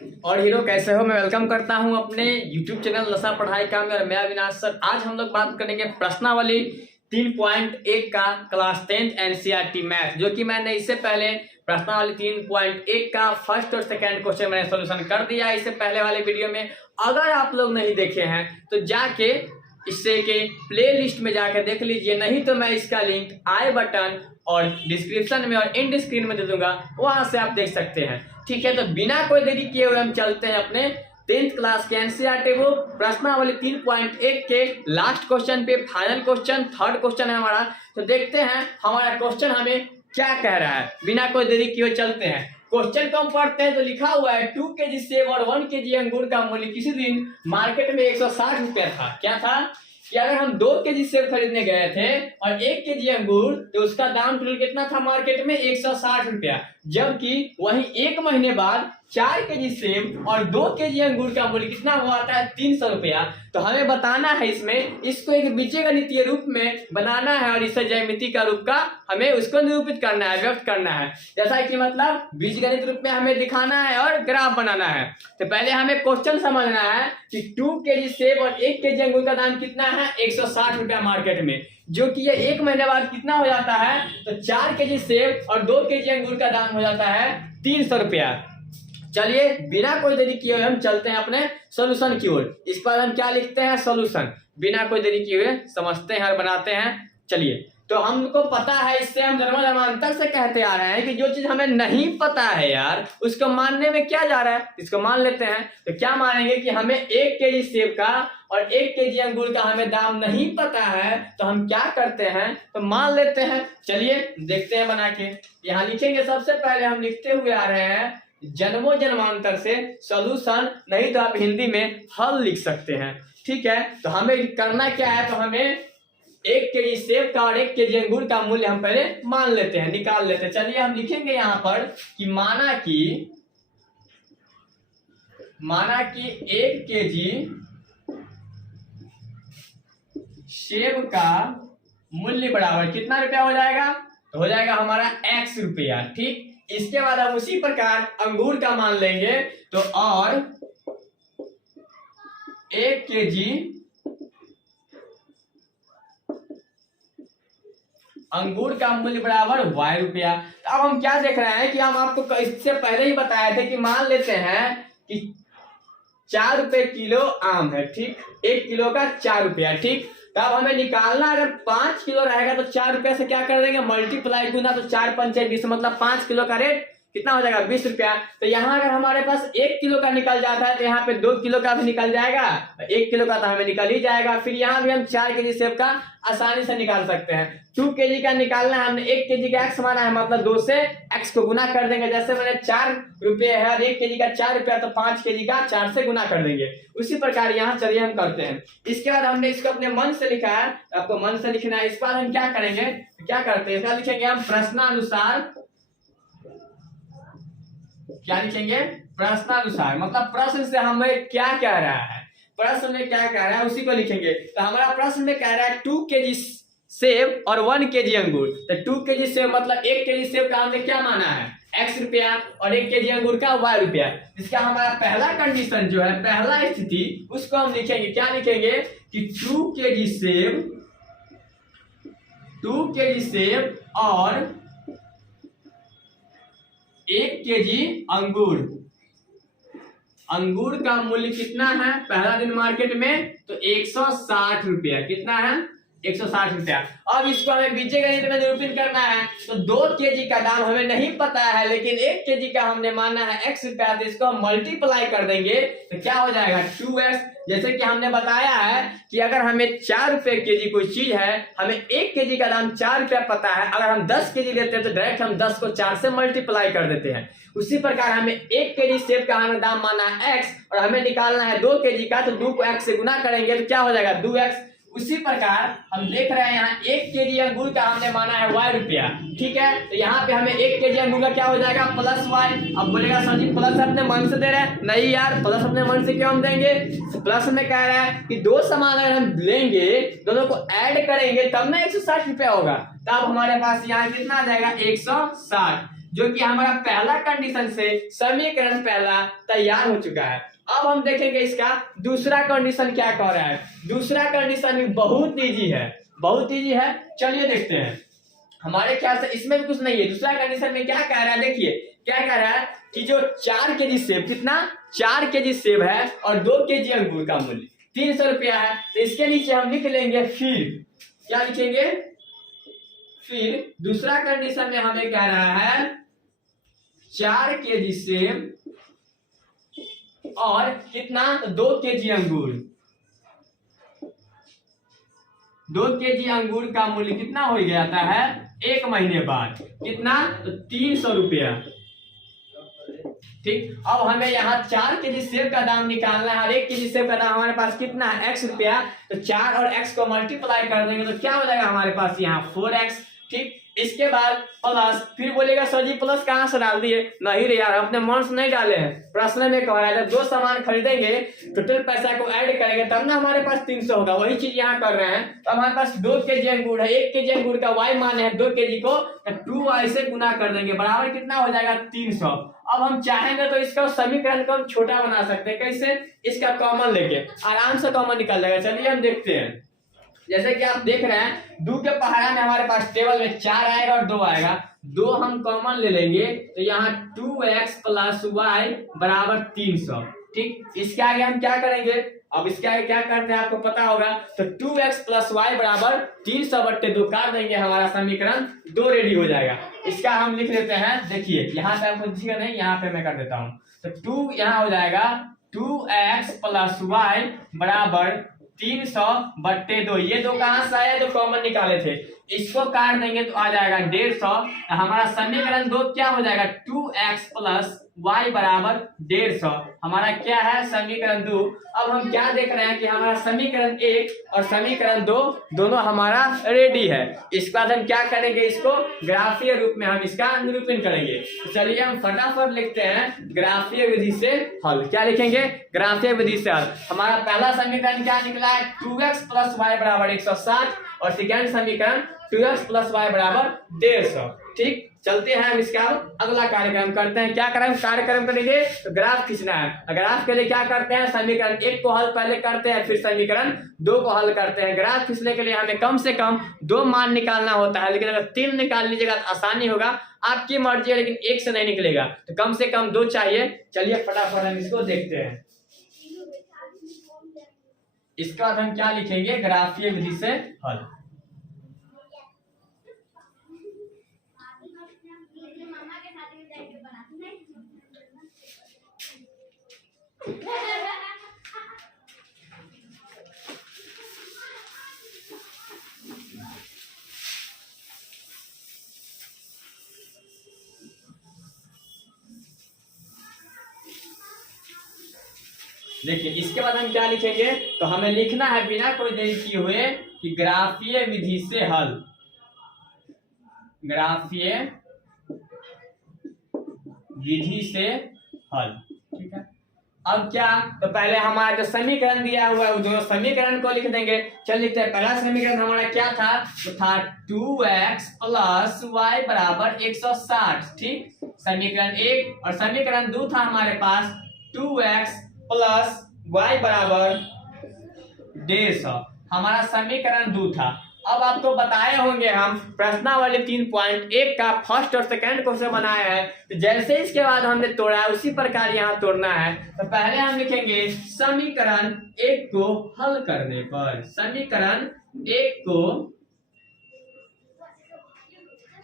और हीरो कैसे हो। मैं वेलकम करता हूं अपने YouTube चैनल नशा पढ़ाई का में और मैं अविनाश सर। आज हम लोग बात करेंगे प्रश्नावली 3.1 का क्लास 10th NCERT मैथ, जो कि मैंने इससे पहले प्रश्नावली 3.1 का फर्स्ट और सेकंड क्वेश्चन मैंने सोल्यूशन कर दिया इससे पहले वाले वीडियो में। अगर आप लोग नहीं देखे हैं तो जाके इससे के प्ले लिस्ट में जाकर देख लीजिए, नहीं तो मैं इसका लिंक आई बटन और डिस्क्रिप्शन में और इंड स्क्रीन में दे दूंगा, वहां से आप देख सकते हैं। ठीक है, तो बिना कोई देरी किए हुए हम चलते हैं अपने 10th क्लास के एनसीईआरटी वो प्रश्नावली 3.1 के लास्ट क्वेश्चन पे। फाइनल क्वेश्चन, थर्ड क्वेश्चन है हमारा। तो देखते हैं हमारा क्वेश्चन हमें क्या कह रहा है। बिना कोई देरी किए हुए चलते हैं क्वेश्चन को हम पढ़ते हैं। तो लिखा हुआ है 2 kg सेब और 1 kg अंगूर का मूल्य किसी दिन मार्केट में 160 रुपया था। क्या था कि अगर हम 2 kg सेब खरीदने गए थे और 1 kg अंगूर, तो उसका दाम टोटल कितना था मार्केट में 160 रुपया। जबकि वहीं एक महीने बाद 4 kg सेब और 2 kg अंगूर का मूल्य कितना हुआ था 300 रुपया। तो हमें बताना है इसमें, इसको एक बीजगणितीय रूप में बनाना है और इसे ज्यामिति का रूप का हमें उसको निरूपित करना है, व्यक्त करना है। जैसा कि मतलब बीजगणित रूप में हमें दिखाना है और ग्राफ बनाना है। तो पहले हमें क्वेश्चन समझना है कि 2 kg सेब और 1 kg अंगूर का दाम कितना है 160 रुपया मार्केट में, जो कि ये एक महीने बाद कितना हो जाता है। तो 4 kg सेब और 2 kg अंगूर का दाम हो जाता है 300 रुपया। चलिए बिना कोई देरी किए हुए हम चलते हैं अपने सॉल्यूशन की ओर। इस पर हम क्या लिखते हैं, सॉल्यूशन। बिना कोई देरी किए हुए समझते हैं और बनाते हैं। चलिए, तो हमको पता है, इससे हम जन्मांतर से कहते आ रहे हैं कि जो चीज हमें नहीं पता है यार, उसको मानने में क्या जा रहा है, इसको मान लेते हैं। तो क्या मानेंगे कि हमें 1 kg सेब का और 1 kg अंगूर का हमें दाम नहीं पता है, तो हम क्या करते हैं, तो मान लेते हैं। चलिए देखते हैं बना के। यहाँ लिखेंगे, सबसे पहले हम लिखते हुए आ रहे हैं जन्मों जन्मांतर से सॉल्यूशन, नहीं तो आप हिंदी में हल लिख सकते हैं। ठीक है, तो हमें करना क्या है, तो हमें 1 kg सेब का और 1 kg अंगूर का मूल्य हम पहले मान लेते हैं, निकाल लेते हैं। चलिए हम लिखेंगे यहाँ पर कि माना कि 1 kg सेब का मूल्य बराबर कितना रुपया हो जाएगा, तो हो जाएगा हमारा x रुपया। ठीक, इसके बाद हम उसी प्रकार अंगूर का मान लेंगे। तो और 1 kg अंगूर का मूल्य बराबर y रुपया। तो अब हम क्या देख रहे हैं कि हम आपको इससे पहले ही बताए थे कि मान लेते हैं कि 4 रुपए किलो आम है। ठीक, 1 किलो का 4 रुपया। ठीक, तब हमें निकालना, अगर 5 किलो रहेगा तो 4 रुपया से क्या कर देंगे, मल्टीप्लाई, गुना, तो 4 पंचे 20, मतलब 5 किलो का रेट कितना हो जाएगा 20 रुपया। तो यहाँ अगर हमारे पास 1 किलो का निकल जाता है तो यहाँ पे 2 किलो का भी निकल जाएगा, 1 किलो का तो हमें निकल ही जाएगा। फिर यहाँ भी हम 4 kg सेब का आसानी से निकाल सकते हैं। 2 kg का निकालना है, हमने 1 kg का x माना है, मतलब 2 से x को गुना कर देंगे। जैसे मैंने 4 रुपये है और 1 kg का 4 रुपया, तो 5 kg का 4 से गुना कर देंगे। उसी प्रकार यहाँ चलिए हम करते हैं। इसके बाद हमने इसको अपने मन से लिखा है, आपको मन से लिखना है। इस बार हम क्या करेंगे, क्या करते हैं, इसका लिखेंगे हम प्रश्नानुसार। क्या लिखेंगे, प्रश्नानुसार, मतलब प्रश्न से हमें क्या कह रहा है, प्रश्न में क्या कह रहा है उसी को लिखेंगे। तो हमारा प्रश्न में कह रहा है 2 kg सेब और 1 kg अंगूर। तो 2 kg सेब मतलब 1 kg सेब का हमने क्या माना है x रुपया और 1 kg अंगूर का y रुपया। इसका हमारा पहला कंडीशन जो है, पहला स्थिति, उसको हम लिखेंगे। क्या लिखेंगे कि 2 kg सेब और 1 kg अंगूर का मूल्य कितना है पहला दिन मार्केट में, तो 160 रुपया। कितना है 160 रुपया। अब इसको हमें बीजगणित में निरूपित करना है। तो 2 kg का दाम हमें नहीं पता है, लेकिन 1 kg का हमने माना है x रुपया, तो इसको हम मल्टीप्लाई कर देंगे तो क्या हो जाएगा 2x। जैसे कि हमने बताया है कि अगर हमें 4 रुपए kg कोई चीज है, हमें 1 kg का दाम 4 रुपया पता है, अगर हम 10 kg लेते हैं तो डायरेक्ट हम 10 को 4 से मल्टीप्लाई कर देते हैं। उसी प्रकार हमें 1 kg सेब का हमें दाम माना है x और हमें निकालना है 2 kg का, तो 2 को x से गुना करेंगे तो क्या हो जाएगा 2x। उसी प्रकार हम देख रहे हैं यहाँ 1 kg अंगूर का हमने माना है y रुपया। ठीक है, तो यहाँ पे हमें 1 kg अंगूर का क्या हो जाएगा प्लस y। अब बोलेगा सर जी प्लस अपने मन से दे रहे हैं, नहीं यार, प्लस अपने मन से क्यों हम देंगे। प्लस में कह रहा है कि 2 सामान अगर हम लेंगे, दोनों को ऐड करेंगे तब ना 160 रुपया होगा। तब हमारे पास यहाँ कितना आ जाएगा 160। जो कि हमारा पहला कंडीशन से समीकरण पहला तैयार हो चुका है। अब हम देखेंगे इसका दूसरा कंडीशन क्या कह रहा है। दूसरा कंडीशन भी बहुत इजी है, बहुत इजी है। चलिए देखते हैं। हमारे ख्याल से इसमें भी कुछ नहीं है। दूसरा कंडीशन में क्या कह रहा है, देखिए क्या कह रहा है कि जो 4 केजी सेब, कितना 4 केजी सेब है और 2 केजी अंगूर का मूल्य 300 रुपया है, तो इसके नीचे हम लिख लेंगे फिर, क्या लिखेंगे, फिर दूसरा कंडीशन में हमें कह रहा है 4 केजी सेब और कितना, 2 केजी अंगूर, 2 केजी अंगूर का मूल्य कितना हो जाता है 1 महीने बाद, कितना, तो 300 रुपया। ठीक, अब हमें यहाँ 4 केजी सेब का दाम निकालना है और 1 केजी सेब का दाम हमारे पास कितना है, x रुपया। तो 4 और x को मल्टीप्लाई कर देंगे तो क्या हो जाएगा हमारे पास यहाँ 4x। ठीक, इसके बाद प्लस, फिर बोलेगा सर जी प्लस कहाँ से डाल दिए, नहीं रे यार, अपने मन से नहीं डाले हैं। प्रश्न में कह रहा है जब 2 सामान खरीदेंगे टोटल पैसा को ऐड करेंगे तब ना हमारे पास 300 होगा, वही चीज यहाँ कर रहे हैं। तो हमारे पास 2 केजी अंगूर है, 1 केजी अंगूर का y मान है 2 केजी को 2y से गुना कर देंगे, बराबर कितना हो जाएगा 300। अब हम चाहेंगे तो इसका समीकरण को हम छोटा बना सकते हैं, कैसे, इसका कॉमन लेके आराम से कॉमन निकल जाएगा। चलिए हम देखते हैं। जैसे कि आप देख रहे हैं 2 के पहाड़ा में हमारे पास टेबल में 4 आएगा और 2 आएगा, 2 हम कॉमन ले लेंगे तो यहाँ 2x प्लस y बराबर 300। ठीक, इसके आगे हम क्या करेंगे, अब इसके आगे क्या करते हैं आपको पता होगा, तो 2x प्लस वाई बराबर 300/2 काट देंगे, हमारा समीकरण 2 रेडी हो जाएगा। इसका हम लिख लेते हैं, देखिए यहाँ पे आपको दिखेगा नहीं, यहाँ पे मैं कर देता हूँ। तो 2 यहाँ हो जाएगा 2x प्लस वाई बराबर 300/2। ये 2 कहाँ से आया, जो कॉमन निकाले थे, इसको काट देंगे तो आ जाएगा 150। हमारा समीकरण 2 क्या हो जाएगा, 2x प्लस y बराबर 150 हमारा क्या है समीकरण 2। अब हम क्या देख रहे हैं कि हमारा समीकरण 1 और समीकरण 2 दोनों हमारा रेडी है। इसके बाद हम क्या करेंगे, इसको ग्राफीय रूप में हम इसका निरूपण करेंगे। तो चलिए हम फटाफट लिखते हैं ग्राफीय विधि से हल। क्या लिखेंगे, ग्राफीय विधि से हल। हमारा पहला समीकरण क्या निकला है, 2x प्लस वाई बराबर 160 और सेकेंड समीकरण 2x प्लस वाई बराबर 150। ठीक, चलते हैं हम इसका अगला कार्यक्रम करते हैं। क्या कार्यक्रम करेंगे, तो ग्राफ खींचना है। ग्राफ के लिए क्या करते हैं, समीकरण 1 को हल पहले करते हैं, फिर समीकरण 2 को हल करते हैं। ग्राफ खींचने के लिए हमें कम से कम 2 मान निकालना होता है, लेकिन अगर 3 निकाल लीजिएगा तो आसानी होगा, आपकी मर्जी है, लेकिन 1 से नहीं निकलेगा, तो कम से कम 2 चाहिए। चलिए फटाफट हम इसको देखते हैं। इसके बाद हम क्या लिखेंगे, ग्राफीय विधि से हल। देखिए इसके बाद हम क्या लिखेंगे, तो हमें लिखना है बिना कोई देरी किए हुए कि ग्राफीय विधि से हल। ग्राफीय विधि से हल, ठीक है। अब क्या, तो पहले हमारा जो समीकरण दिया हुआ है वो दोनों समीकरण को लिख देंगे। चल लिखते हैं। पहला समीकरण हमारा क्या था, तो था 2x प्लस वाई बराबर 160। ठीक, समीकरण 1 और समीकरण 2 था हमारे पास 2x प्लस वाई बराबर 150। हमारा समीकरण 2 था। अब आपको बताए होंगे हम प्रश्नावली 3.1 का फर्स्ट और सेकंड क्वेश्चन बनाए हैं, तो जैसे इसके बाद हमने तोड़ा है उसी प्रकार यहाँ तोड़ना है। तो पहले हम लिखेंगे समीकरण 1 को हल करने पर, समीकरण 1 को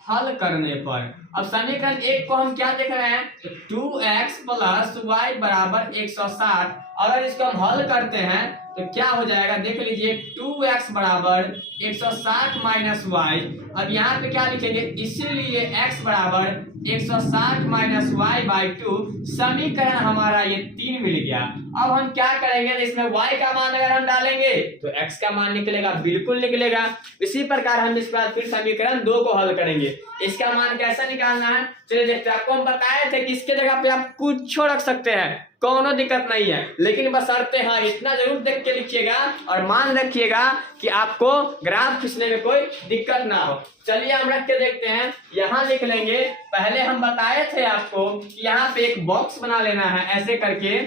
हल करने पर। अब समीकरण 1 को हम क्या देख रहे हैं, तो 2x प्लस वाई बराबर 160। अगर इसको हम हल करते हैं तो क्या हो जाएगा, देख लीजिए 2x बराबर 160 माइनस वाई। अब यहाँ पे क्या लिखेंगे, इसीलिए x बराबर 160 माइनस वाई बाई 2। समीकरण हमारा ये 3 मिल गया। अब हम क्या करेंगे, इसमें y का मान अगर हम डालेंगे तो x का मान निकलेगा, बिल्कुल निकलेगा। इसी प्रकार हम इसके बाद फिर समीकरण 2 को हल करेंगे। इसका मान कैसा निकल निकालना है। चलिए देखते हैं, आपको हम बताए थे कि इसके जगह पे आप कुछ रख सकते हैं, कोनो दिक्कत नहीं है, लेकिन बशर्ते हाँ इतना जरूर देख के लिखिएगा और मान रखिएगा कि आपको ग्राफ खींचने में कोई दिक्कत ना हो। चलिए हम रख के देखते हैं, यहाँ लिख लेंगे। पहले हम बताए थे आपको कि यहाँ पे एक बॉक्स बना लेना है, ऐसे करके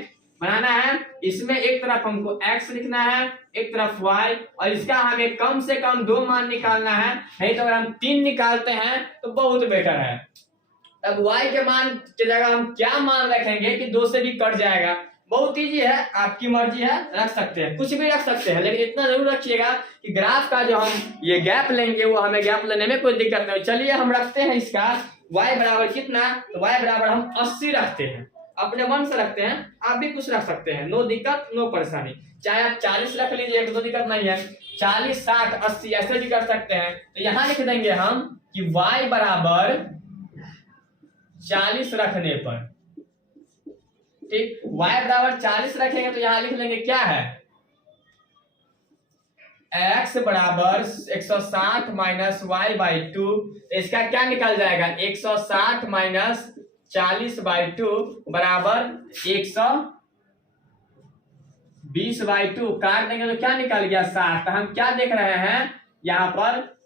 बनाना है। इसमें एक तरफ हमको x लिखना है, एक तरफ y, और इसका हमें कम से कम 2 मान निकालना है, नहीं तो अगर हम 3 निकालते हैं तो बहुत बेटर है। अब y के मान की जगह हम क्या मान रखेंगे कि 2 से भी कट जाएगा। बहुत ईजी है, आपकी मर्जी है, रख सकते हैं, कुछ भी रख सकते हैं, लेकिन इतना जरूर रखिएगा कि ग्राफ का जो हम ये गैप लेंगे वो हमें गैप लेने में कोई दिक्कत नहीं। चलिए हम रखते हैं इसका y बराबर कितना, तो y बराबर हम 80 रखते हैं, अपने मन से रखते हैं, आप भी कुछ रख सकते हैं, नो दिक्कत नो परेशानी। चाहे आप 40 रख लीजिए तो दिक्कत नहीं है, 40 60 80 ऐसे भी कर सकते हैं। तो यहाँ लिख देंगे हम कि y बराबर 40 रखने पर, ठीक, y बराबर 40 रखेंगे तो यहाँ लिख लेंगे क्या है, x बराबर 160 माइनस वाई बाई 2। इसका क्या निकल जाएगा, 160 माइनस 40 बाई 2 बराबर 120 बाई 2। काट देंगे तो क्या निकल गया, 60। तो हम क्या देख रहे हैं यहाँ पर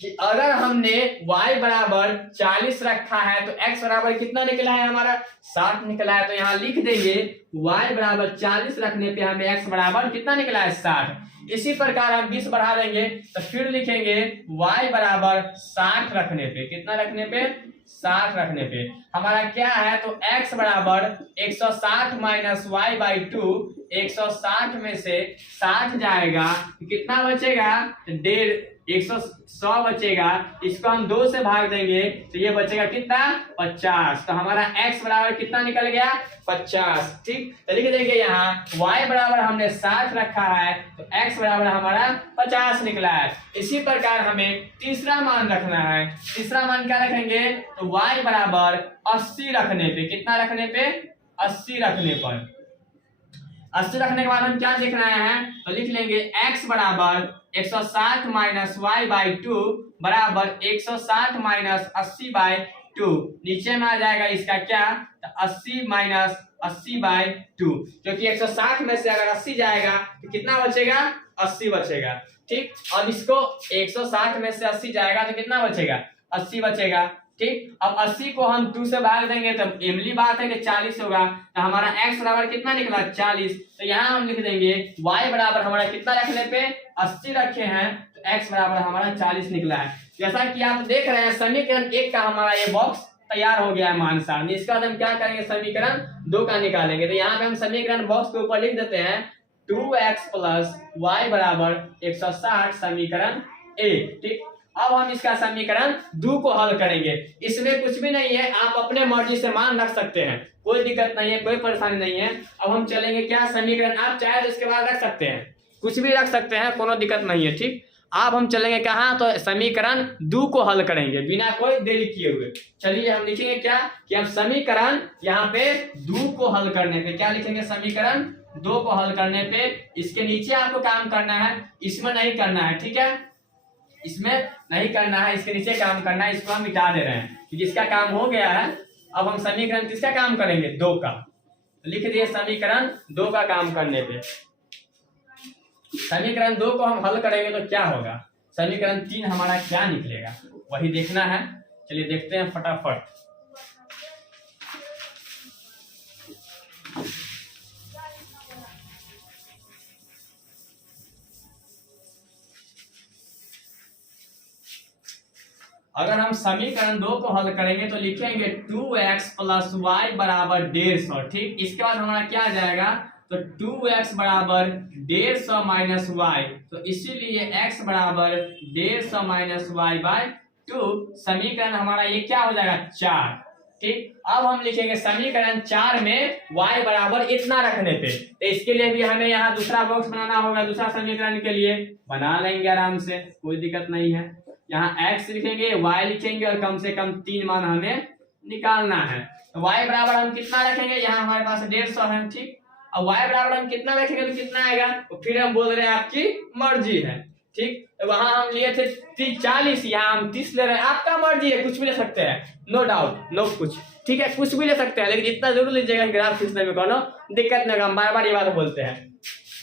कि अगर हमने y बराबर 40 रखा है तो x बराबर कितना निकला है हमारा, 60 निकला है। तो यहाँ लिख देंगे y बराबर 40 रखने पे हमें x बराबर कितना निकला है, 60। इसी प्रकार हम 20 बढ़ा देंगे तो फिर लिखेंगे y बराबर 60 रखने पे, कितना रखने पे, 60 रखने पे हमारा क्या है, तो x बराबर 160 माइनस वाई बाई 2, 160 में से 60 जाएगा तो कितना बचेगा, 100 बचेगा। इसको हम 2 से भाग देंगे तो ये बचेगा कितना, 50। तो हमारा x बराबर कितना निकल गया, 50। ठीक, तो लिख देंगे यहाँ y बराबर हमने 60 रखा है तो x बराबर हमारा 50 निकला है। इसी प्रकार हमें तीसरा मान रखना है। तीसरा मान क्या रखेंगे, तो y बराबर 80 रखने पे, कितना रखने पे, 80 रखने पर। 80 रखने के बाद हम क्या लिख रहे हैं, तो लिख लेंगे x बराबर 160 माइनस वाई बाई 2 बराबर 160 माइनस 80 बाई 2। नीचे में आ जाएगा इसका क्या, तो 80 माइनस 80 बाई 2, क्योंकि 160 में से अगर 80 जाएगा तो कितना बचेगा, 80 बचेगा। ठीक, अब इसको 160 में से 80 जाएगा तो कितना बचेगा, 80 बचेगा। ठीक, अब 80 को हम 2 से भाग देंगे तो इमली बात है कि 40 होगा। तो हमारा x बराबर कितना निकला, 40। तो यहाँ हम लिख देंगे y बराबर हमारा कितना रखने पे, 80 रखे हैं तो x बराबर हमारा 40 निकला है। जैसा कि आप देख रहे हैं समीकरण 1 का हमारा ये बॉक्स तैयार हो गया है मान सारणी। इसका हम क्या करेंगे, समीकरण 2 का निकालेंगे। तो यहाँ पे हम समीकरण बॉक्स के ऊपर लिख देते हैं 2x प्लस वाई बराबर 160 समीकरण ए। ठीक, अब हम इसका समीकरण 2 को हल करेंगे। इसमें कुछ भी नहीं है, आप अपने मर्जी से मान रख सकते हैं, कोई दिक्कत नहीं है, कोई परेशानी नहीं है। अब हम चलेंगे क्या, समीकरण आप चाहे तो इसके बाद रख सकते हैं, कुछ भी रख सकते हैं, कोनो दिक्कत नहीं है। ठीक, अब हम चलेंगे कहाँ, तो समीकरण 2 को हल करेंगे बिना कोई देरी किए हुए। चलिए हम लिखेंगे क्या कि हम समीकरण यहाँ पे 2 को हल करने पे क्या लिखेंगे, समीकरण 2 को हल करने पे इसके नीचे आपको काम करना है, इसमें नहीं करना है। ठीक है, इसमें नहीं करना है, इसके नीचे काम करना है। इसको हम मिटा दे रहे हैं क्योंकि इसका काम हो गया है। अब हम समीकरण किसका काम करेंगे, 2 का। तो लिख दिए समीकरण 2 का काम करने पे समीकरण 2 को हम हल करेंगे तो क्या होगा, समीकरण 3 हमारा क्या निकलेगा वही देखना है। चलिए देखते हैं फटाफट। अगर हम समीकरण 2 को हल करेंगे तो लिखेंगे 2x प्लस वाई बराबर 150। ठीक, इसके बाद हमारा क्या आ जाएगा, तो 2x बराबर 150 माइनस वाई, तो इसीलिए x बराबर 150 माइनस वाई बाय 2। समीकरण हमारा ये क्या हो जाएगा, 4। ठीक, अब हम लिखेंगे समीकरण 4 में y बराबर इतना रखने पे। तो इसके लिए भी हमें यहाँ दूसरा बॉक्स बनाना होगा। दूसरा समीकरण के लिए बना लेंगे आराम से, कोई दिक्कत नहीं है। यहाँ x लिखेंगे, y लिखेंगे और कम से कम 3 मान हमें निकालना है। तो y बराबर हम कितना रखेंगे, यहाँ हमारे पास 150 है। ठीक, अब y बराबर हम कितना रखेंगे तो कितना आएगा, तो फिर हम बोल रहे हैं आपकी मर्जी है। ठीक, तो वहां हम लिए थे 40, यहाँ हम 30 ले रहे हैं। आपका मर्जी है, कुछ भी ले सकते हैं, नो डाउट, नो कुछ, ठीक है, कुछ भी ले सकते हैं, लेकिन इतना जरूर लीजिएगा ग्राफ खींचने में कोनो दिक्कत नहीं, हम बार बार ये बात बोलते हैं।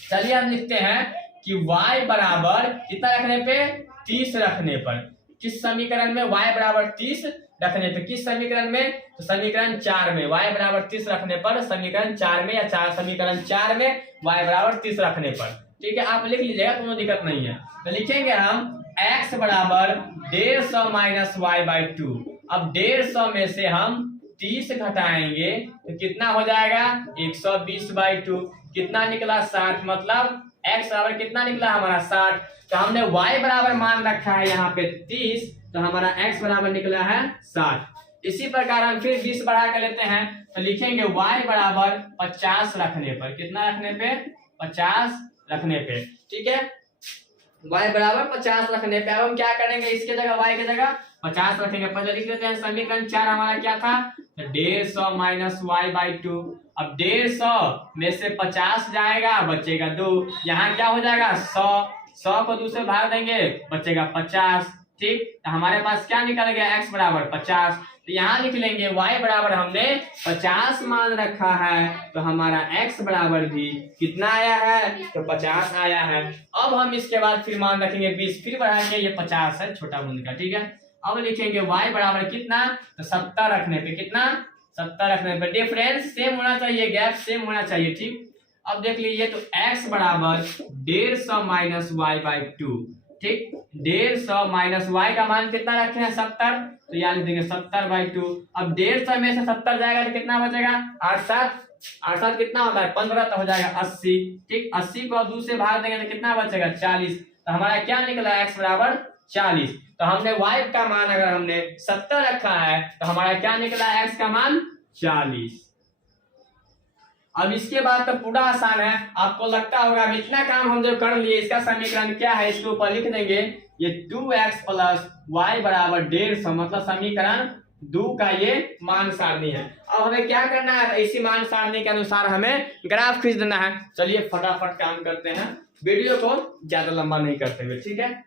चलिए हम लिखते हैं कि y बराबर कितना रखने पे, 30 रखने पर, किस समीकरण में y बराबर 30 रखने पे, किस समीकरण में, तो समीकरण 4 में y बराबर 30 रखने पर, समीकरण 4 में, या समीकरण 4 में y बराबर 30 रखने पर, ठीक है, आप लिख लीजिएगा, कोई दिक्कत नहीं है। तो लिखेंगे हम x बराबर 150 माइनस y/2। अब 150 में से हम 30 घटाएंगे तो कितना हो जाएगा, 120/2, कितना निकला 60, मतलब x बराबर कितना निकला हमारा 60। तो हमने y बराबर मान रखा है यहाँ पे 30, तो हमारा x बराबर निकला है 60। इसी प्रकार हम फिर 20 बढ़ा कर लेते हैं, तो लिखेंगे y बराबर 50 रखने पर, कितना रखने पे, 50 रखने पे, ठीक है, y बराबर 50 रखने पे। अब हम क्या करेंगे, इसके जगह y की जगह 50 रखेंगे, पहले लिख देते हैं समीकरण 4 हमारा क्या था, 150 माइनस y/2। अब 150 में से 50 जाएगा, बचेगा 2, यहाँ क्या हो जाएगा 100 को 2 से भाग देंगे, बचेगा 50, ठीक, तो हमारे पास क्या निकल गया, x बराबर 50। तो यहाँ लिख लेंगे y बराबर हमने 50 मान रखा है, तो हमारा x बराबर भी कितना आया है, तो 50 आया है। अब हम इसके बाद फिर मान रखेंगे 20, फिर बढ़ा के ये 50 है छोटा बूंद का, ठीक है। अब लिखेंगे y बराबर कितना, तो 70 रखने पे, कितना 70 रखने पे, डिफरेंस सेम होना चाहिए, गैप सेम होना चाहिए, ठीक। अब देख लीजिए, तो x बराबर 150 माइनस y/2, ठीक, 150 माइनस y का मान कितना रखे हैं 70, तो यहाँ लिख देंगे 70/2। अब 150 में से 70 जाएगा तो कितना बचेगा, 8 कितना होता है 15, तो हो जाएगा 80, ठीक, 80 को 2 से भाग देंगे तो कितना बचेगा 40, तो हमारा क्या निकला x बराबर 40। तो हमने y का मान अगर हमने 70 रखा है, तो हमारा क्या निकला x का मान 40। अब इसके बाद तो पूरा आसान है, आपको लगता होगा अब इतना काम हम जो कर लिए, इसका समीकरण क्या है, इसके ऊपर लिख देंगे, ये 2x प्लस y बराबर 150, मतलब समीकरण 2 का ये मान सारणी है। अब हमें क्या करना है, इसी मान सारणी के अनुसार हमें ग्राफ खींच देना है। चलिए फटाफट काम करते हैं, वीडियो को ज्यादा लंबा नहीं करते हुए, ठीक है।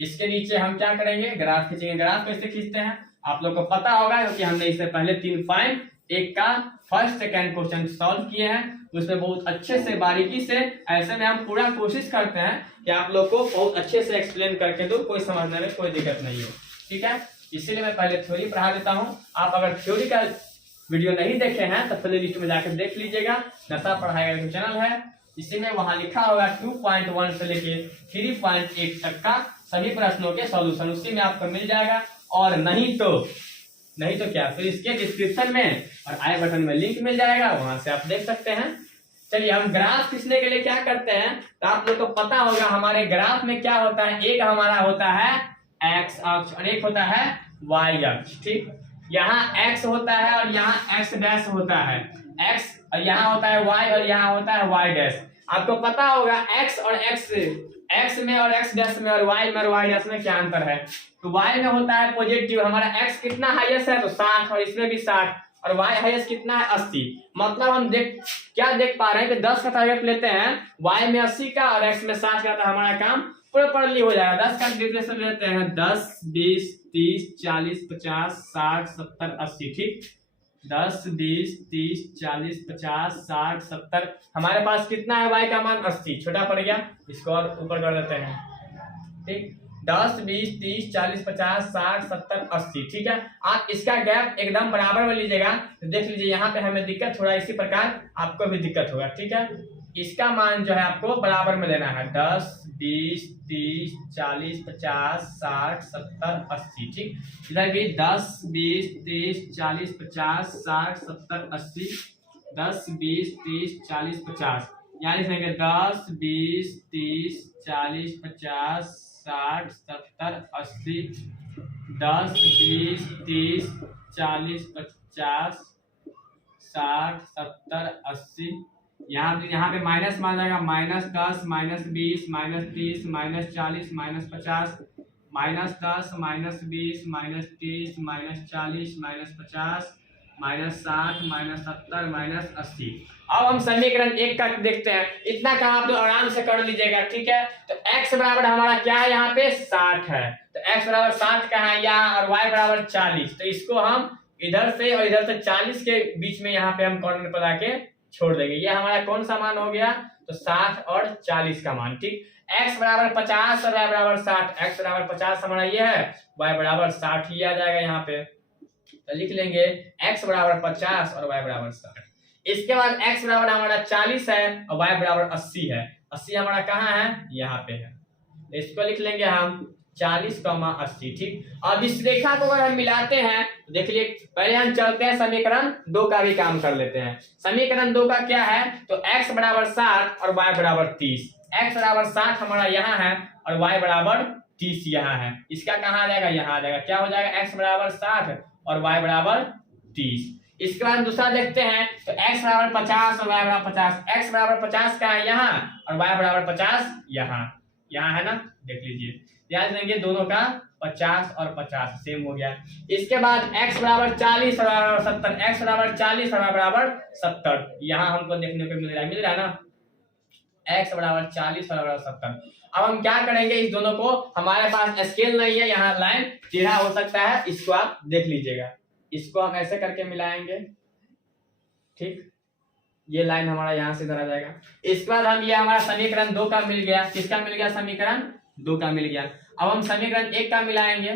इसके नीचे हम क्या करेंगे, ग्राफ खींचेंगे। ग्राफ कैसे खींचते हैं आप लोग को पता होगा, क्योंकि हमने इससे पहले 3.1 का फर्स्ट सेकंड क्वेश्चन सॉल्व किए हैं, उसमें बहुत अच्छे से बारीकी से, ऐसे में हम पूरा कोशिश करते हैं कि आप लोग को बहुत अच्छे से एक्सप्लेन करके दो, कोई समझने में कोई दिक्कत नहीं हो, ठीक है। इसीलिए मैं पहले थ्योरी पढ़ा देता हूँ। आप अगर थ्योरी का वीडियो नहीं देखे हैं तो प्ले लिस्ट में जाकर देख लीजिएगा, नशा पढ़ाई का चैनल है, इसी में वहां लिखा होगा 2.1 से लेके 3.1 तक का सभी प्रश्नों के सॉल्यूशन उसी में आपको मिल जाएगा। और नहीं तो क्या, फिर इसके डिस्क्रिप्शन में और आई बटन में लिंक मिल जाएगा, वहां से आप देख सकते हैं। चलिए हम ग्राफ खींचने के लिए क्या करते हैं, तो आप लोग को पता होगा हमारे ग्राफ में क्या होता है, एक हमारा होता है x अक्ष और एक होता है y अक्ष, ठीक। यहाँ x होता है और यहाँ x डैश होता है, x और यहाँ होता है y और यहाँ होता है y डैश। आपको पता होगा x और x में और x डैश में और y में और y डैश में क्या अंतर है, तो y में होता है पॉजिटिव, हमारा x कितना हाईएस्ट है तो 60 और इसमें भी 60, और y हाईएस्ट कितना है 80। मतलब हम क्या देख पा रहे हैं कि 10 का टारगेट लेते हैं, y में 80 का और x में 60 का, तो हमारा काम प्रॉपर्ली हो जाएगा। 10 का डिफरेंस लेते हैं, 10 20 30 40 50 60 70 80, ठीक। 10 20 30 40 50 60 70, हमारे पास कितना है y का मान 80, छोटा पड़ गया, इसको और ऊपर कर देते हैं, ठीक। 10 20 30 40 50 60 70 80, ठीक है। आप इसका गैप एकदम बराबर में लीजिएगा, तो देख लीजिए यहाँ पे हमें दिक्कत हो रहा है, इसी प्रकार आपको भी दिक्कत होगा, ठीक है। इसका मान जो है आपको बराबर में लेना है, 10 20 30 40 50 60 70 80, ठीक। इधर भी 10 20 30 40 50 60 70 80, 10 20 30 40 50, यहाँ लिखेंगे 10 20 30 40 50 60 70 80, 10 20 30 40 50 60 70 80, यहाँ पे माइनस मान जाएगा, -10 -20 -30 -40 -50, -10 -20 -30 -40 -50, -60 -70 -80। अब हम समीकरण 1 का देखते हैं। इतना काम आप लोग आराम से कर लीजिएगा, ठीक है। तो x बराबर हमारा क्या है, यहाँ पे 60 है, तो x बराबर 60 का है यहाँ, और y बराबर 40। तो इसको हम इधर से और इधर से 40 के बीच में यहाँ पे हम कॉर्नर पर आके छोड़ देंगे। ये हमारा कौन सा मान हो गया, तो 60 और 40 का मान, ठीक। x बराबर 50 और y बराबर 60। x बराबर 50 हमारा ये है, y बराबर 60 ही आ जाएगा यहाँ पे। तो लिख लेंगे x बराबर 50 और y बराबर 60। इसके बाद x बराबर हमारा 40 है और y बराबर 80 है। 80 हमारा कहाँ है, यहाँ पे है। तो इसको लिख लेंगे हम 40,80, ठीक। अब इस रेखा को अगर हम मिलाते हैं तो देख लिए, पहले हम चलते हैं समीकरण 2 का भी काम कर लेते हैं। समीकरण 2 का क्या है, तो x बराबर 60 और y बराबर 30। x बराबर 60 हमारा यहाँ है और y बराबर 30 यहाँ है। इसका कहाँ आ जाएगा, यहाँ आ जाएगा। क्या हो जाएगा, x बराबर 60 और y बराबर 30। इसके बाद दूसरा देखते हैं, तो x बराबर 50 और y बराबर 50। x बराबर 50 का है यहाँ और y बराबर 50 यहाँ, यहाँ है ना, देख लीजिए। याद देंगे दोनों का 50 और 50 सेम हो गया। इसके बाद x बराबर 40 और y बराबर 70। x बराबर 40 और y बराबर 70, यहाँ हमको देखने को मिल रहा है ना, x बराबर 40 और y बराबर 70। अब हम क्या करेंगे, इस दोनों को, हमारे पास स्केल नहीं है, यहाँ लाइन टेढ़ा हो सकता है, इसको आप देख लीजिएगा। इसको हम ऐसे करके मिलाएंगे, ठीक। ये लाइन हमारा यहाँ से इधर आ जाएगा। इसके बाद हम, ये हमारा समीकरण 2 का मिल गया। किसका मिल गया, समीकरण 2 का मिल गया। अब हम समीकरण 1 का मिलाएंगे,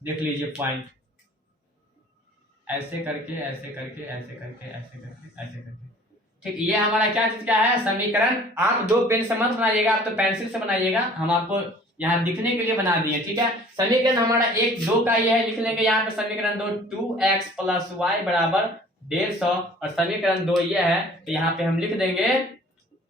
देख लीजिए पॉइंट, ऐसे करके ऐसे करके ऐसे करके ऐसे करके ऐसे करके, ठीक। ये हमारा क्या चीज का है, समीकरण। आप 2 पेन से मत बनाइएगा, आप तो पेंसिल से बनाइएगा, हम आपको यहाँ दिखने के लिए बना दिए, ठीक है। समीकरण हमारा 1 2 का ये है, लिख लेंगे यहाँ पे समीकरण 2 2x + y बराबर 150, और समीकरण 2 ये है, तो यहाँ पे हम लिख देंगे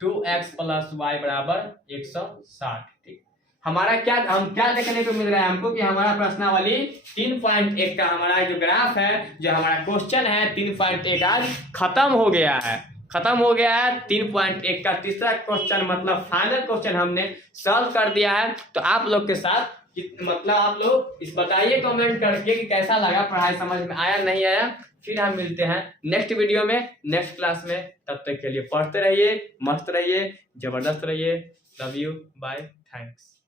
2x + y बराबर 160, ठीक। हमारा क्या, हम क्या देखने को मिल रहा है हमको, कि हमारा प्रश्नावली 3.1 का हमारा जो ग्राफ है, जो हमारा क्वेश्चन है 3.1 आज खत्म हो गया है, खत्म हो गया है। 3.1 का तीसरा क्वेश्चन, मतलब फाइनल क्वेश्चन हमने सॉल्व कर दिया है। तो आप लोग के साथ, मतलब आप लोग इस बताइए कमेंट करके कि कैसा लगा, पढ़ाई समझ में आया नहीं आया। फिर हम मिलते हैं नेक्स्ट वीडियो में, नेक्स्ट क्लास में। तब तक के लिए पढ़ते रहिए, मस्त रहिए, जबरदस्त रहिए। Love you, bye, thanks.